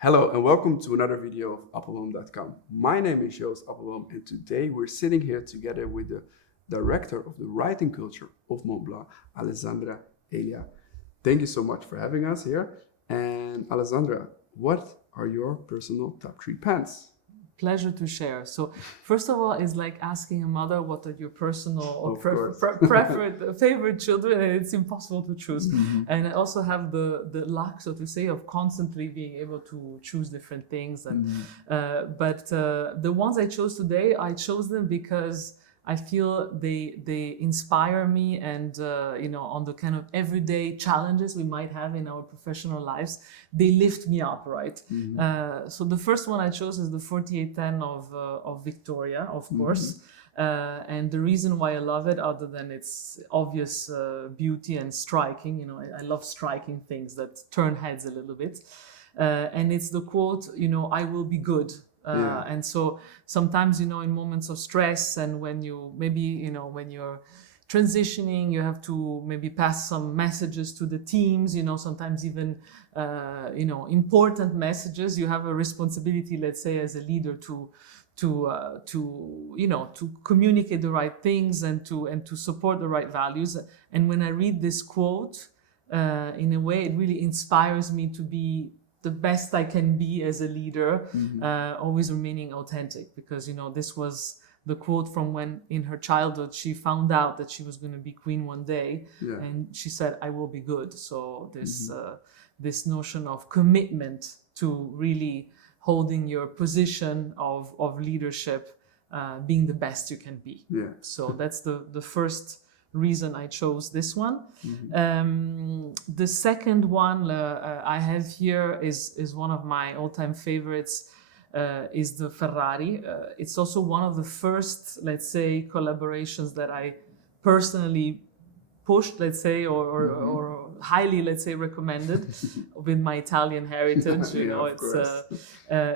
Hello and welcome to another video of Appelboom.com. My name is Joost Appelboom and today we're sitting here together with the director of the writing culture of Montblanc, Alessandra Elia. Thank you so much for having us here. And Alessandra, what are your personal top 3 pens? Pleasure to share. So first of all, it's like asking a mother what are your personal or preferred favorite children, and it's impossible to choose. Mm-hmm. And I also have the luck, so to say, of constantly being able to choose different things. And but the ones I chose today, I chose them because I feel they inspire me, and on the kind of everyday challenges we might have in our professional lives, they lift me up, right? Mm-hmm. So the first one I chose is the 4810 of Victoria, of course. And the reason why I love it, other than its obvious beauty and striking, I love striking things that turn heads a little bit. And it's the quote, I will be good. And so sometimes, in moments of stress, and when you maybe, when you're transitioning, you have to maybe pass some messages to the teams, sometimes even, important messages. You have a responsibility, let's say, as a leader to communicate the right things and to support the right values. And when I read this quote, in a way, it really inspires me to be the best I can be as a leader, always remaining authentic, because this was the quote from when in her childhood she found out that she was going to be queen one day, and she said, I will be good. So this notion of commitment to really holding your position of leadership, being the best you can be. So that's the first reason I chose this one. The second one I have here is one of my all-time favorites, is the Ferrari. It's also one of the first, let's say, collaborations that I personally pushed, let's say, or highly, let's say, recommended with my Italian heritage.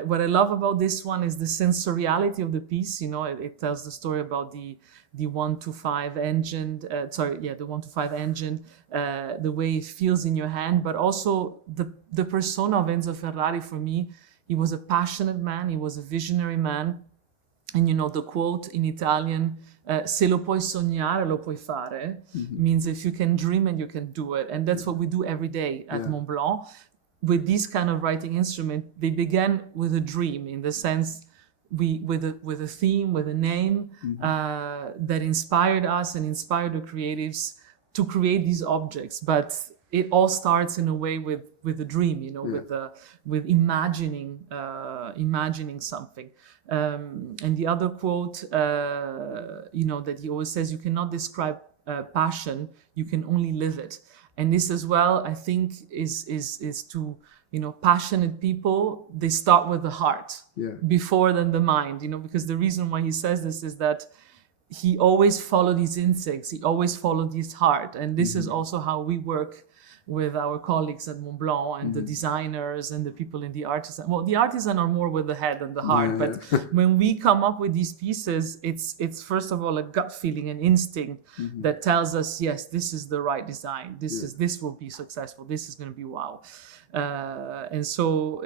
What I love about this one is the sensoriality of the piece. It tells the story about the 125 engine, the 125 engine, the way it feels in your hand, but also the persona of Enzo Ferrari. For me, he was a passionate man, he was a visionary man, and the quote in Italian, se lo puoi sognare, lo puoi fare, means if you can dream and you can do it. And that's what we do every day at Montblanc. With these kind of writing instrument, they began with a dream, in the sense with a theme, with a name, that inspired us and inspired the creatives to create these objects. But it all starts in a way with a dream, with imagining something. And the other quote, that he always says, you cannot describe passion, you can only live it. And this as well, I think, is to, passionate people, they start with the heart before than the mind, because the reason why he says this is that he always followed his instincts, he always followed his heart. And this is also how we work with our colleagues at Montblanc and the designers and the people in the artisan. Well, the artisan are more with the head and the heart, but when we come up with these pieces, it's first of all a gut feeling, an instinct that tells us, yes, this is the right design. This will be successful. This is going to be wow. And so.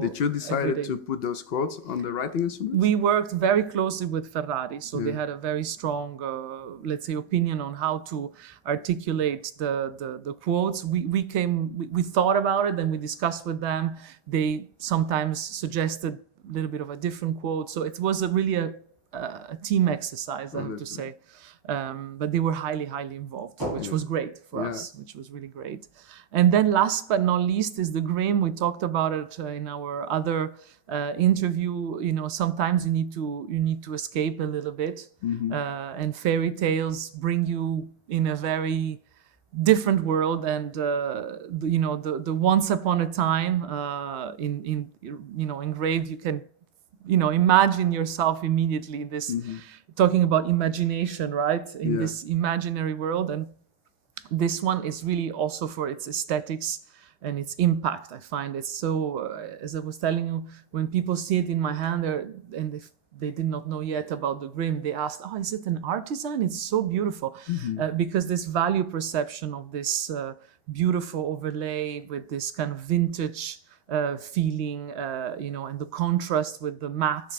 Did you decide to put those quotes on the writing instruments? We worked very closely with Ferrari, so they had a very strong, let's say, opinion on how to articulate the quotes. We thought about it, then we discussed with them. They sometimes suggested a little bit of a different quote, so it was really a team exercise, I have to say. But they were highly, highly involved, which was great for us, which was really great. And then last but not least is the Grimm. We talked about it in our other interview. Sometimes you need to escape a little bit, and fairy tales bring you in a very different world. And the once upon a time engraved, you can imagine yourself immediately in this. Talking about imagination, right? In this imaginary world. And this one is really also for its aesthetics and its impact. I find it so, as I was telling you, when people see it in my hand, and if they did not know yet about the Grimm, they asked, oh, is it an artisan? It's so beautiful. Because this value perception of this beautiful overlay with this kind of vintage feeling, and the contrast with the matte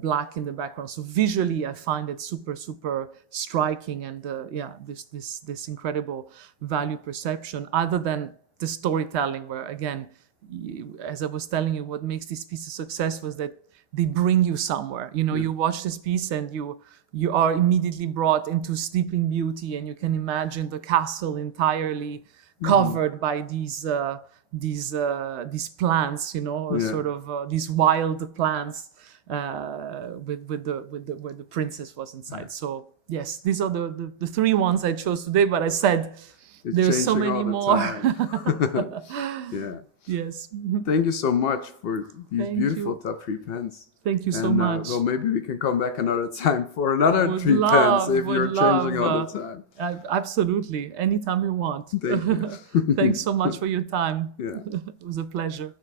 black in the background. So visually, I find it super, super striking, and this incredible value perception. Other than the storytelling, where again, as I was telling you, what makes this piece a success was that they bring you somewhere. You watch this piece and you are immediately brought into Sleeping Beauty, and you can imagine the castle entirely covered by these plants, sort of these wild plants with where the princess was inside. So yes, these are the three ones I chose today, but I said there's so many more. Yeah. Yes. Thank you so much for these beautiful top 3 pens. Thank you so much. Well, maybe we can come back another time for another 3 pens if you're changing all the time. Absolutely. Anytime you want. Thank you. Thanks so much for your time. Yeah. It was a pleasure.